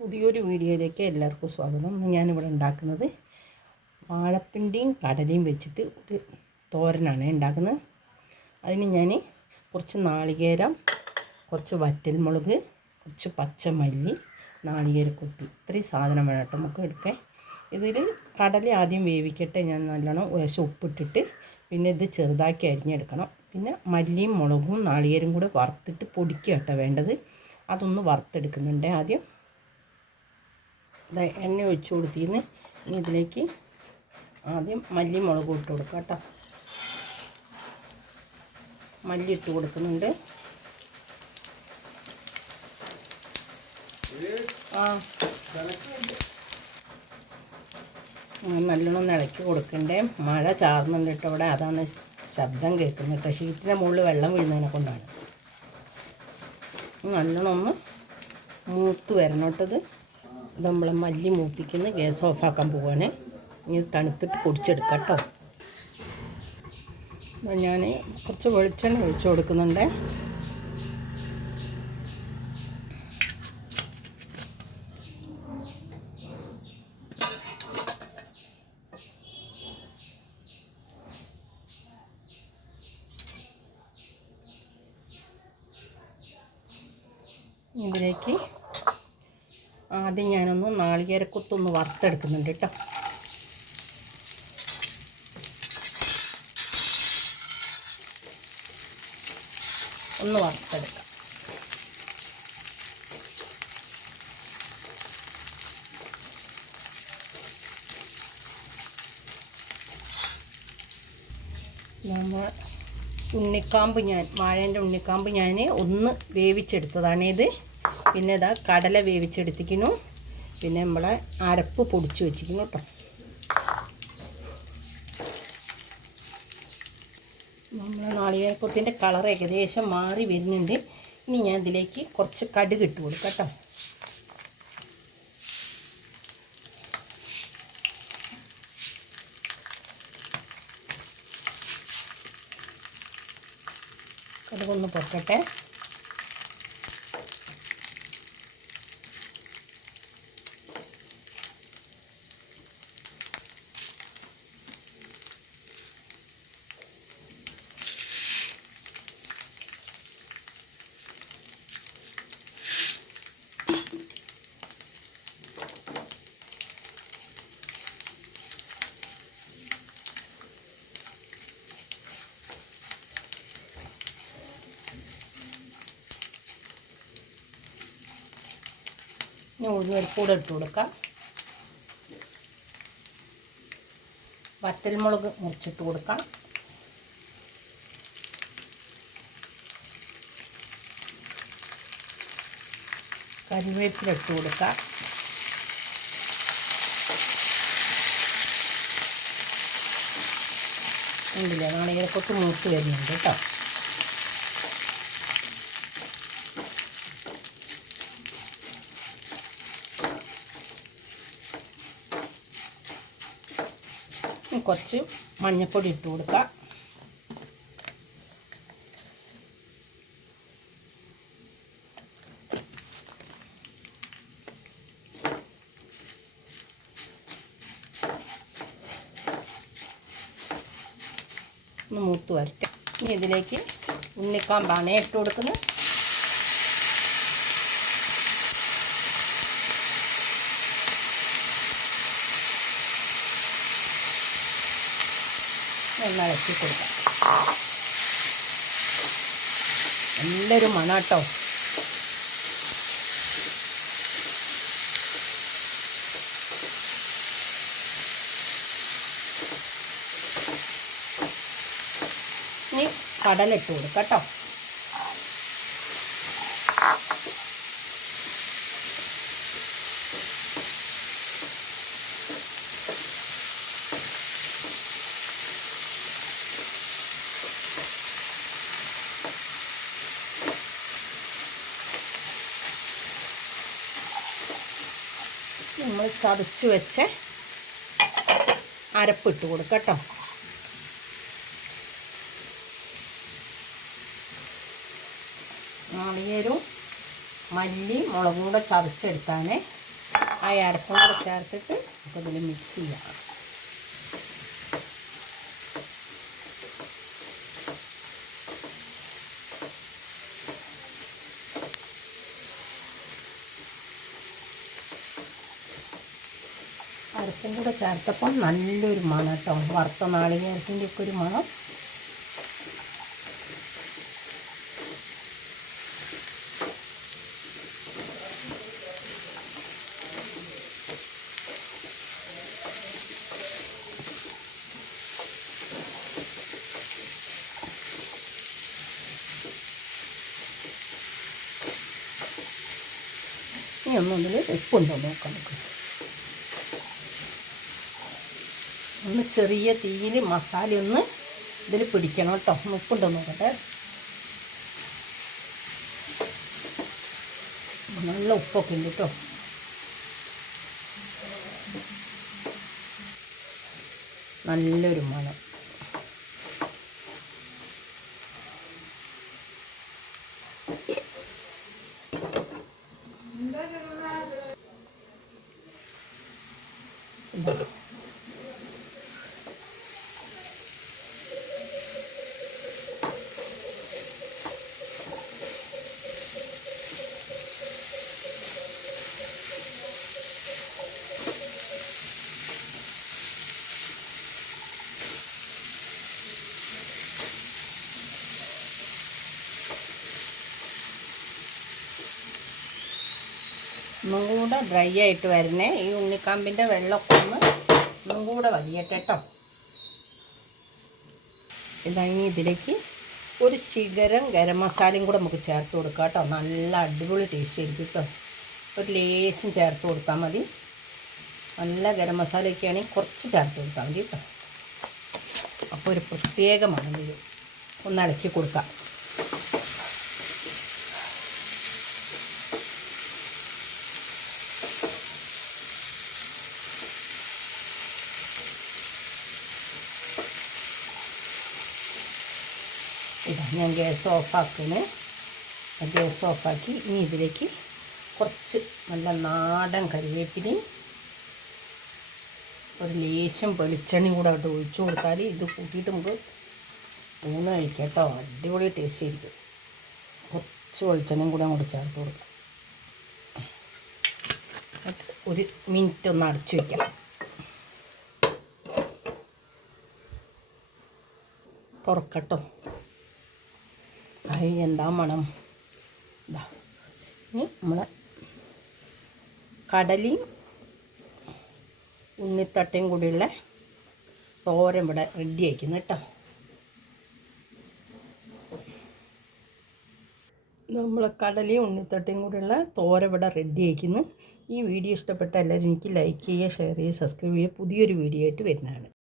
പുതിയൊരു വീഡിയോയിലേക്ക് എല്ലാവർക്കും സ്വാഗതം. ഞാനിവിടെ ഉണ്ടാക്കുന്നത് വാഴപ്പിണ്ടിയും കടലയും വെച്ചിട്ട് ഒരു തോരനാണ് ഉണ്ടാക്കുന്നത്. അതിന് ഞാൻ കുറച്ച് നാളികേരം കുറച്ച് വറ്റൽമുളക് കുറച്ച് പച്ചമല്ലി നാളികേരക്കുത്തി. ഇത്രയും സാധനം വേണം കേട്ടോ നമുക്ക് എടുക്കാൻ. ഇതിൽ കടല ആദ്യം വേവിക്കട്ടെ. ഞാൻ നല്ലോണം ലേശം ഉപ്പിട്ടിട്ട് പിന്നെ ഇത് ചെറുതാക്കി അരിഞ്ഞെടുക്കണം. പിന്നെ മല്ലിയും മുളകും നാളികേരും കൂടെ വറുത്തിട്ട് പൊടിക്കുക കേട്ടോ വേണ്ടത്. അതൊന്ന് വറുത്തെടുക്കുന്നുണ്ട് ആദ്യം. എണ്ണ ഒഴിച്ചു കൊടുത്തിന്ന്. ഇനി ഇതിലേക്ക് ആദ്യം മല്ലി മുളക് ഇട്ട് കൊടുക്കാം കേട്ടോ. മല്ലി ഇട്ട് കൊടുക്കുന്നുണ്ട്. ആ. നല്ലോണം ഇളക്കി കൊടുക്കണ്ടേ. മഴ ചാർന്നുണ്ട് കേട്ടോ ഇവിടെ. അതാണ് ശബ്ദം കേൾക്കുന്നത് കേട്ടോ. ഷീറ്റിന്റെ മുകളിൽ വെള്ളം വീഴുന്നതിനെ കൊണ്ടാണ്. നല്ലോണം ഒന്ന് മൂത്ത് വരണം കേട്ടത് ഇത് നമ്മളെ മല്ലി മൂപ്പിക്കുന്ന ഗ്യാസ് ഓഫാക്കാൻ പോവുകയാണ് ഇനി തണുത്തിട്ട് പൊടിച്ചെടുക്കാം കേട്ടോ ഞാൻ കുറച്ച് വെളിച്ചെണ്ണ ഒഴിച്ചു കൊടുക്കുന്നുണ്ട്. ഇതിലേക്ക് ആദ്യം ഞാനൊന്ന് നാളികേരക്കൊത്തൊന്ന് വറുത്തെടുക്കുന്നുണ്ട് കേട്ടോ. ഒന്ന് വറുത്തെടുക്കാം. നമ്മൾ ഉണ്ണിക്കാമ്പ് ഞാൻ വാഴേന്റെ ഉണ്ണിക്കാമ്പ് ഞാൻ ഒന്ന് വേവിച്ചെടുത്തതാണിത്. പിന്നെ ഇതാ കടല വേവിച്ചെടുത്തിക്കുന്നു പിന്നെ നമ്മളെ അരപ്പ് പൊടിച്ച് വെച്ചിരിക്കുന്നു കേട്ടോ. നമ്മളെ നാളികേരക്കൊത്തിന്റെ കളർ ഏകദേശം മാറി വരുന്നുണ്ട്. ഇനി ഞാൻ ഇതിലേക്ക് കുറച്ച് കടുക് ഇട്ട് കൊടുക്കാം കേട്ടോ. കടുകൊന്ന് പൊട്ടട്ടെ. ഇനി ഉഴുവരിക്കൂടെ ഇട്ട് കൊടുക്കാം. വറ്റൽമുളക് മുറിച്ചിട്ട് കൊടുക്കാം. കരിവേപ്പില ഇട്ട് കൊടുക്കാം. ഉണ്ടല്ലേ നാളികേരക്കൊത്ത് മൂത്ത് വരുന്നുണ്ട് കേട്ടോ. കുറച്ച് മഞ്ഞൾപ്പൊടി ഇട്ട് കൊടുക്കാം. മൂത്ത് വരട്ടെ. ഇനി ഇതിലേക്ക് ഉണ്ണിക്കാമ്പാണ് ഇട്ട് കൊടുക്കുന്നത്. ഒന്ന് ഇളക്കി കൊടുക്കാം. നല്ലൊരു മണാട്ടോ. ഇനി കടലിട്ട് കൊടുക്കാം കേട്ടോ. നമ്മൾ ചതച്ച് വെച്ച് അരപ്പിട്ട് കൊടുക്കാം കേട്ടോ. നാളികേരു മല്ലി മുളകും കൂടെ ചതച്ചെടുത്താണ് ആ അരപ്പും കൂടെ ചേർത്തിട്ട് നമുക്കതിൽ മിക്സ് ചെയ്യാം. അരപ്പും കൂടെ ചേർത്തപ്പം നല്ലൊരു മണം കേട്ടോ. വറുത്ത നാളികേരത്തിന്റെ ഒക്കെ ഒരു മണം. ഇനി ഒന്നൊന്നിൽ ഉപ്പുണ്ടോ നോക്കാം നമുക്ക്. ഒന്ന് ചെറിയ തീയിൽ മസാല ഒന്ന് ഇതിൽ പിടിക്കണം കേട്ടോ. ഉപ്പുണ്ടോ നോക്കട്ടെ. നല്ല ഉപ്പൊക്കെ ഉണ്ട് കേട്ടോ. നല്ലൊരു മണം. ഇതാ. ഒന്നും കൂടെ ഡ്രൈ ആയിട്ട് വരണേ. ഈ ഉണ്ണിക്കാമ്പിന്റെ വെള്ളമൊക്കെ ഒന്ന് ഒന്നും കൂടെ വലിയട്ടെ കേട്ടോ. ഇതാ ഇനി ഇതിലേക്ക് ഒരു ശിഖരം ഗരം മസാലയും കൂടെ നമുക്ക് ചേർത്ത് കൊടുക്കാം കേട്ടോ. നല്ല അടിപൊളി ടേസ്റ്റ് ആയിരിക്കും കേട്ടോ. ഒരു ലേശം ചേർത്ത് കൊടുത്താൽ മതി. നല്ല ഗരം മസാലയൊക്കെ ആണെങ്കിൽ കുറച്ച് ചേർത്ത് കൊടുത്താൽ മതി കേട്ടോ. അപ്പോൾ ഒരു പ്രത്യേക മണം വരും ഒന്ന് ഇളക്കി കൊടുക്കാം. ഇതാ ഞാൻ ഗ്യാസ് ഓഫാക്കുന്നത് ഗ്യാസ് ഓഫാക്കി ഇനി ഇതിലേക്ക് കുറച്ച് നല്ല നാടൻ കറിവേപ്പിലയും ഒരു ലേശം വെളിച്ചെണ്ണയും കൂടെ അവിടെ ഒഴിച്ചു കൊടുത്താൽ ഇത് കൂട്ടിയിട്ട് നമുക്ക് മൂന്ന് കഴിക്കാം കേട്ടോ. അടിപൊളി ടേസ്റ്റ് ആയിരിക്കും. കുറച്ച് വെളിച്ചെണ്ണയും കൂടെ അങ്ങോട്ട് ചേർത്ത് കൊടുക്കാം. ഒരു മിനിറ്റ് ഒന്ന് അടച്ചു വയ്ക്കാം തുറക്കട്ടോ ഐ എന്താ മണം? ഇനി നമ്മളെ കടലയും ഉണ്ണിത്തട്ടയും കൂടിയുള്ള തോരൻ ഇവിടെ റെഡി ആക്കുന്നു കേട്ടോ. നമ്മൾ കടലയും ഉണ്ണിത്തട്ടയും കൂടിയുള്ള തോര ഇവിടെ റെഡി ആക്കുന്നു ഈ വീഡിയോ ഇഷ്ടപ്പെട്ട എല്ലാവരും എനിക്ക് ലൈക്ക് ചെയ്യുക ഷെയർ ചെയ്യുക സബ്സ്ക്രൈബ് ചെയ്യുക. പുതിയൊരു വീഡിയോ ആയിട്ട് വരുന്നതാണ്.